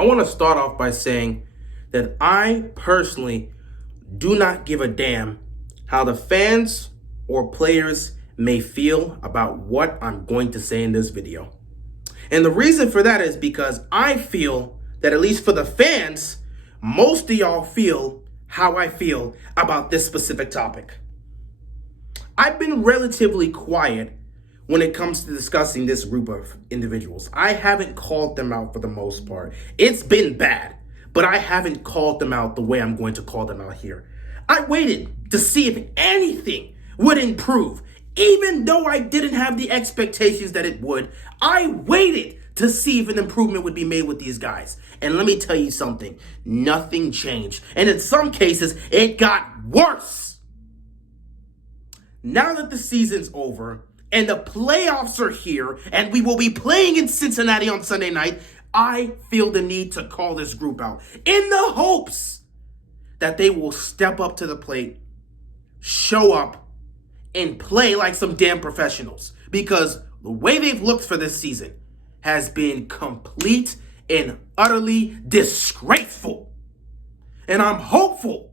I want to start off by saying that I personally do not give a damn how the fans or players may feel about what I'm going to say in this video. And the reason for that is because I feel that, at least for the fans, most of y'all feel how I feel about this specific topic. I've been relatively quiet when it comes to discussing this group of individuals. I haven't called them out for the most part. It's been bad, but I haven't called them out the way I'm going to call them out here. I waited to see if anything would improve. Even though I didn't have the expectations that it would, I waited to see if an improvement would be made with these guys. And let me tell you something, nothing changed. And in some cases, it got worse. Now that the season's over and the playoffs are here and we will be playing in Cincinnati on Sunday night, I feel the need to call this group out in the hopes that they will step up to the plate, show up, and play like some damn professionals. Because the way they've looked for this season has been complete and utterly disgraceful. And I'm hopeful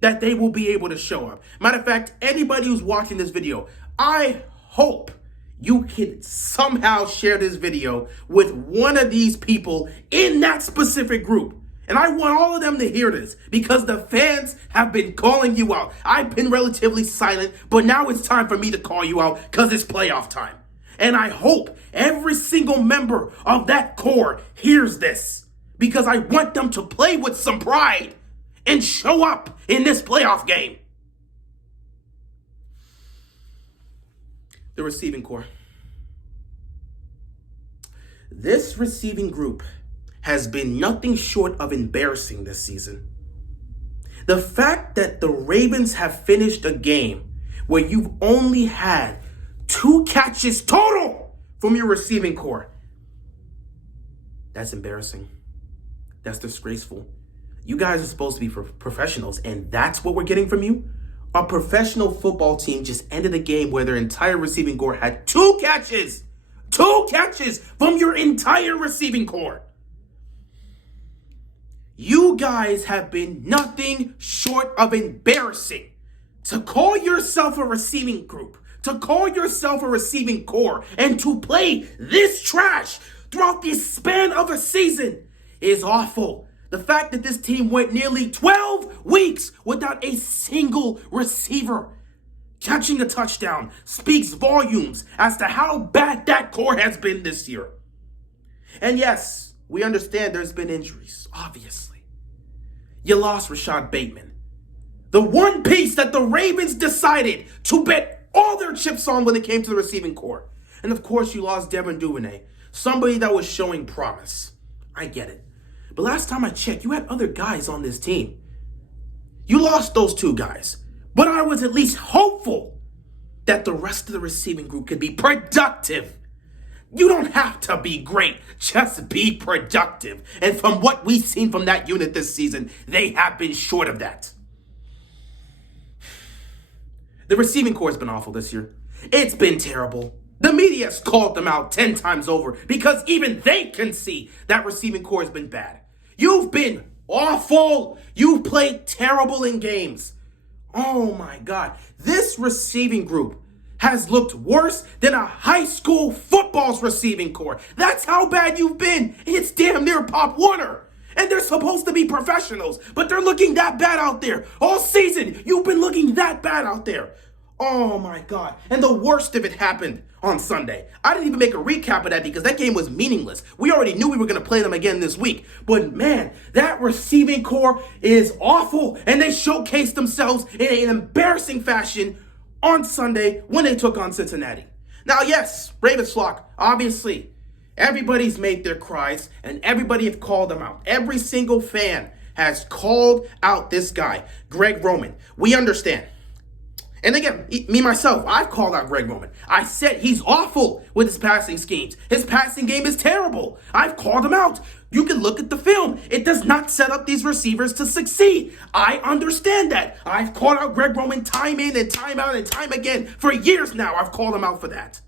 that they will be able to show up. Matter of fact, anybody who's watching this video, I hope you can somehow share this video with one of these people in that specific group. And I want all of them to hear this because the fans have been calling you out. I've been relatively silent, but now it's time for me to call you out because it's playoff time. And I hope every single member of that core hears this because I want them to play with some pride and show up in this playoff game. The receiving core. This receiving group has been nothing short of embarrassing this season. The fact that the Ravens have finished a game where you've only had 2 catches total from your receiving core, that's embarrassing. That's disgraceful. You guys are supposed to be professionals, and that's what we're getting from you? A professional football team just ended a game where their entire receiving core had 2 catches. 2 catches from your entire receiving core. You guys have been nothing short of embarrassing. To call yourself a receiving group, to call yourself a receiving core, and to play this trash throughout the span of a season is awful. The fact that this team went nearly 12 weeks without a single receiver catching a touchdown speaks volumes as to how bad that core has been this year. And yes, we understand there's been injuries, obviously. You lost Rashad Bateman, the one piece that the Ravens decided to bet all their chips on when it came to the receiving core. And of course, you lost Devin Duvernay, somebody that was showing promise. I get it. But last time I checked, you had other guys on this team. You lost those 2 guys. But I was at least hopeful that the rest of the receiving group could be productive. You don't have to be great, just be productive. And from what we've seen from that unit this season, they have been short of that. The receiving core has been awful this year. It's been terrible. The media's called them out 10 times over because even they can see that receiving core has been bad. You've been awful. You've played terrible in games. Oh my God. This receiving group has looked worse than a high school football's receiving core. That's how bad you've been. It's damn near Pop Warner. And they're supposed to be professionals, but they're looking that bad out there. All season, you've been looking that bad out there. Oh my God. And the worst of it happened on Sunday. I didn't even make a recap of that because that game was meaningless. We already knew we were going to play them again this week. But man, that receiving core is awful. And they showcased themselves in an embarrassing fashion on Sunday when they took on Cincinnati. Now, yes, Ravens flock, obviously, everybody's made their cries and everybody have called them out. Every single fan has called out this guy, Greg Roman. We understand. And again, me, myself, I've called out Greg Roman. I said he's awful with his passing schemes. His passing game is terrible. I've called him out. You can look at the film. It does not set up these receivers to succeed. I understand that. I've called out Greg Roman time in and time out and time again. For years now, I've called him out for that.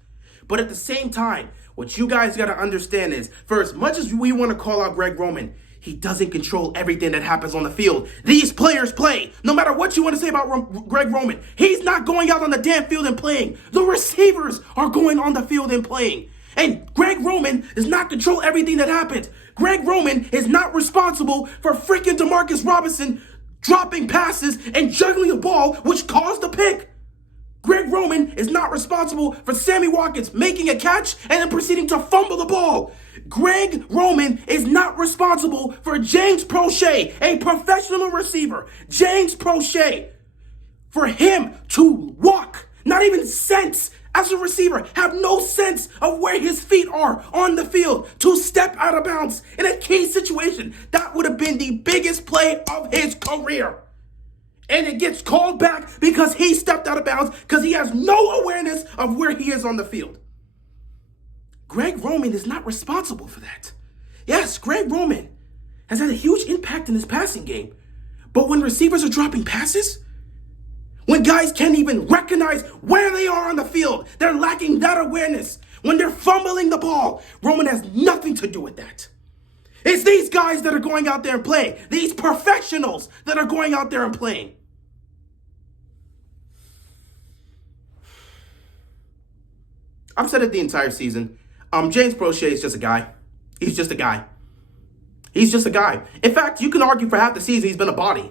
But at the same time, What you guys got to understand is, for as much as we want to call out Greg Roman, he doesn't control everything that happens on the field. These players play. No matter what you want to say about Greg Roman, he's not going out on the damn field and playing. The receivers are going on the field and playing. And Greg Roman does not control everything that happens. Greg Roman is not responsible for freaking Demarcus Robinson dropping passes and juggling the ball, which caused the pick. Greg Roman is not responsible for Sammy Watkins making a catch and then proceeding to fumble the ball. Greg Roman is not responsible for James Proche, a professional receiver, James Proche, for him to walk, not even sense as a receiver, have no sense of where his feet are on the field, to step out of bounds in a key situation. That would have been the biggest play of his career. And it gets called back because he stepped out of bounds because he has no awareness of where he is on the field. Greg Roman is not responsible for that. Yes, Greg Roman has had a huge impact in his passing game. But when receivers are dropping passes, when guys can't even recognize where they are on the field, they're lacking that awareness. When they're fumbling the ball, Roman has nothing to do with that. It's these guys that are going out there and playing. These professionals that are going out there and playing. I've said it the entire season. James Proche is just a guy. He's just a guy. He's just a guy. In fact, you can argue for half the season he's been a body.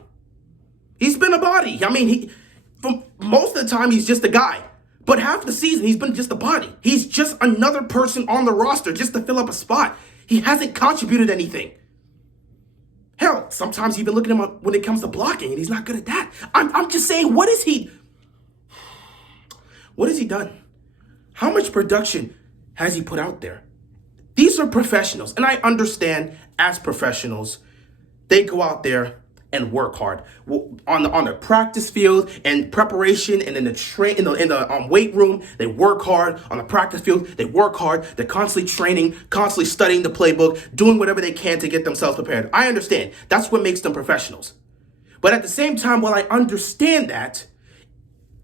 He's been a body. I mean, for most of the time he's just a guy. But half the season he's been just a body. He's just another person on the roster just to fill up a spot. He hasn't contributed anything. Hell, sometimes you even look at him when it comes to blocking, and he's not good at that. I'm just saying, what has he done? How much production has he put out there? These are professionals, and I understand as professionals, they go out there and work hard on the practice field and preparation, and in the weight room. They work hard on the practice field. They work hard. They're constantly training, constantly studying the playbook, doing whatever they can to get themselves prepared. I understand. That's what makes them professionals. But at the same time, while I understand that,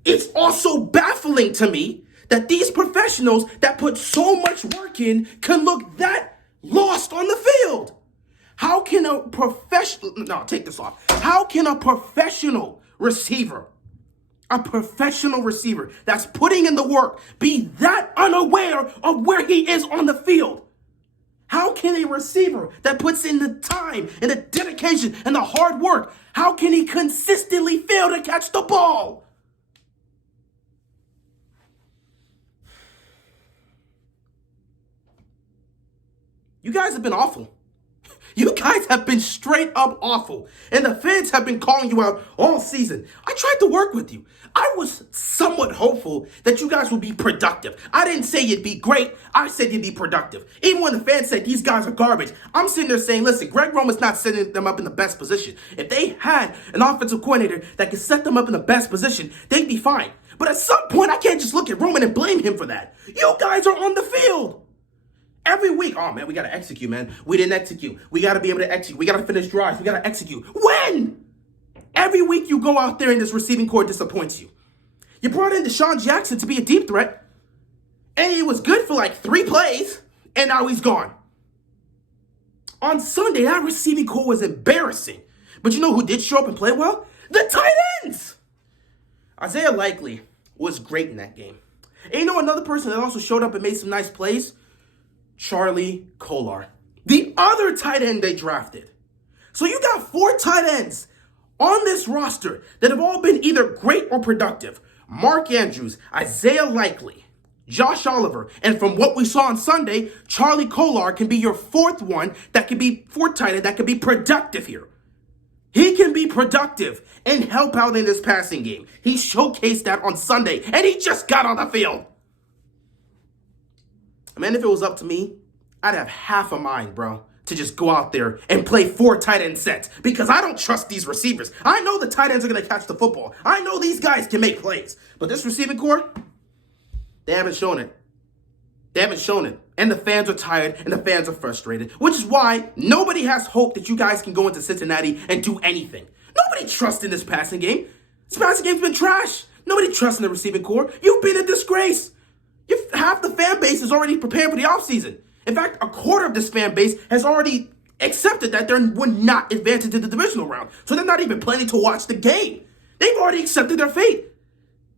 it's also baffling to me that these professionals that put so much work in can look that lost on the field. How can a professional, no, take this off. How can a professional receiver that's putting in the work be that unaware of where he is on the field? How can a receiver that puts in the time and the dedication and the hard work, how can he consistently fail to catch the ball? You guys have been awful. You guys have been straight up awful. And the fans have been calling you out all season. I tried to work with you. I was somewhat hopeful that you guys would be productive. I didn't say you'd be great. I said you'd be productive. Even when the fans said these guys are garbage, I'm sitting there saying, listen, Greg Roman's not setting them up in the best position. If they had an offensive coordinator that could set them up in the best position, they'd be fine. But at some point, I can't just look at Roman and blame him for that. You guys are on the field. Every week, oh man, we got to execute, man. We didn't execute. We got to be able to execute. We got to finish drives. We got to execute. When? Every week you go out there and this receiving core disappoints you. You brought in Deshaun Jackson to be a deep threat, and he was good for like 3 plays, and now he's gone. On Sunday, that receiving core was embarrassing. But you know who did show up and play well? The tight ends! Isaiah Likely was great in that game. And you know another person that also showed up and made some nice plays? Charlie Kolar, the other tight end they drafted. So you got 4 tight ends on this roster that have all been either great or productive. Mark Andrews, Isaiah Likely, Josh Oliver, and from what we saw on Sunday, Charlie Kolar can be your 4th tight end that can be productive here. He can be productive and help out in this passing game. He showcased that on Sunday, and he just got on the field. Man, if it was up to me, I'd have half a mind, bro, to just go out there and play 4 tight end sets because I don't trust these receivers. I know the tight ends are going to catch the football. I know these guys can make plays. But this receiving core, they haven't shown it. They haven't shown it. And the fans are tired and the fans are frustrated, which is why nobody has hope that you guys can go into Cincinnati and do anything. Nobody trusts in this passing game. This passing game's been trash. Nobody trusts in the receiving core. You've been a disgrace. You've had half the fan base is already prepared for the offseason. In fact, a quarter of this fan base has already accepted that they would not advance into the divisional round. So they're not even planning to watch the game. They've already accepted their fate.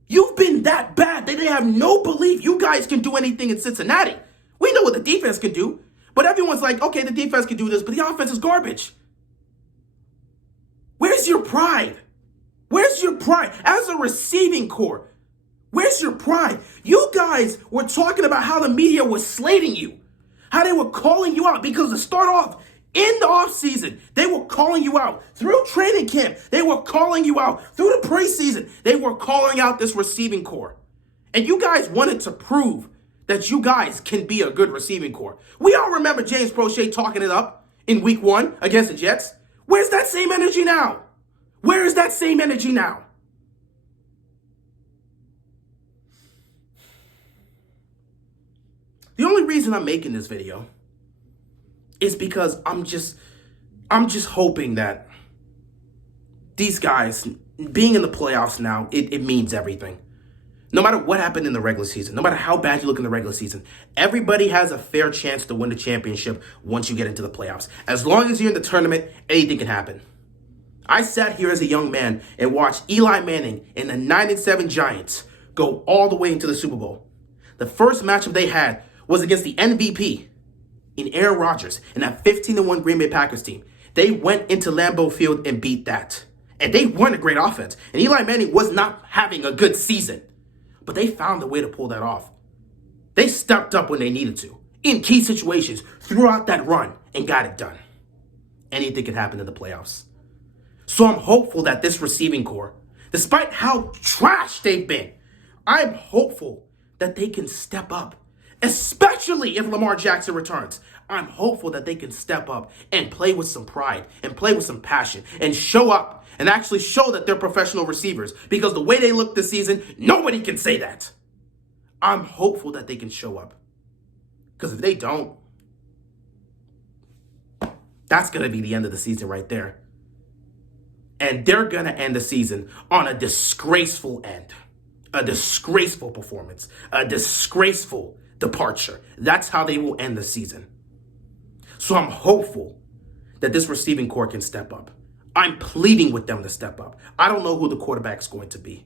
You've been that bad that they have no belief you guys can do anything in Cincinnati. We know what the defense can do, but everyone's like, okay, the defense can do this, but the offense is garbage. Where's your pride? Where's your pride? As a receiving corps, where's your pride? You guys were talking about how the media was slating you, how they were calling you out because to start off, in the offseason, they were calling you out. Through training camp, they were calling you out. Through the preseason, they were calling out this receiving corps. And you guys wanted to prove that you guys can be a good receiving corps. We all remember James Prochet talking it up in week 1 against the Jets. Where's that same energy now? Where is that same energy now? The only reason I'm making this video is because I'm just hoping that these guys being in the playoffs now, it means everything. No matter what happened in the regular season, no matter how bad you look in the regular season, everybody has a fair chance to win the championship once you get into the playoffs. As long as you're in the tournament, anything can happen. I sat here as a young man and watched Eli Manning and the 9-7 Giants go all the way into the Super Bowl. The first matchup they had was against the MVP in Aaron Rodgers and that 15-1 Green Bay Packers team. They went into Lambeau Field and beat that. And they weren't a great offense. And Eli Manning was not having a good season. But they found a way to pull that off. They stepped up when they needed to, in key situations, throughout that run, and got it done. Anything can happen in the playoffs. So I'm hopeful that this receiving corps, despite how trash they've been, I'm hopeful that they can step up. Especially if Lamar Jackson returns. I'm hopeful that they can step up and play with some pride and play with some passion and show up and actually show that they're professional receivers. Because the way they look this season, nobody can say that. I'm hopeful that they can show up. Because if they don't, that's going to be the end of the season right there. And they're going to end the season on a disgraceful end. A disgraceful performance. A disgraceful departure. That's how they will end the season. So I'm hopeful that this receiving corps can step up. I'm pleading with them to step up. I don't know who the quarterback's going to be,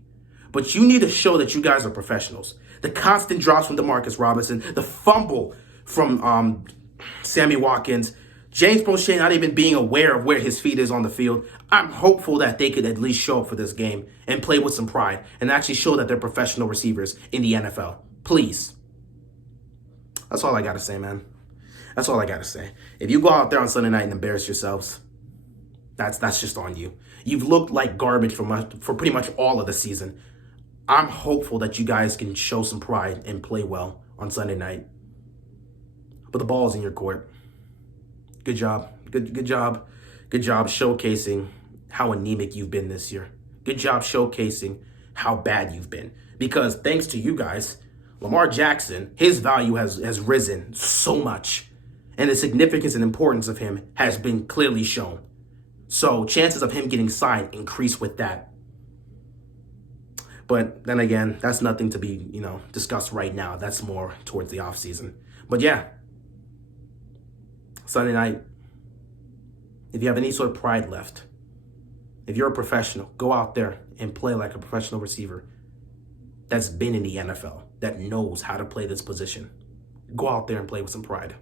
but you need to show that you guys are professionals. The constant drops from DeMarcus Robinson, the fumble from Sammy Watkins, James Prochet not even being aware of where his feet is on the field. I'm hopeful that they could at least show up for this game and play with some pride and actually show that they're professional receivers in the NFL. Please. That's all I got to say, man. That's all I got to say. If you go out there on Sunday night and embarrass yourselves, that's just on you. You've looked like garbage for pretty much all of the season. I'm hopeful that you guys can show some pride and play well on Sunday night. But the ball's in your court. Good job. Good job. Good job showcasing how anemic you've been this year. Good job showcasing how bad you've been. Because thanks to you guys, Lamar Jackson, his value has risen so much. And the significance and importance of him has been clearly shown. So chances of him getting signed increase with that. But then again, that's nothing to be, discussed right now. That's more towards the offseason. But yeah, Sunday night, if you have any sort of pride left, if you're a professional, go out there and play like a professional receiver that's been in the NFL, that knows how to play this position. Go out there and play with some pride.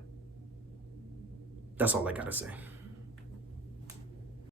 That's all I got to say.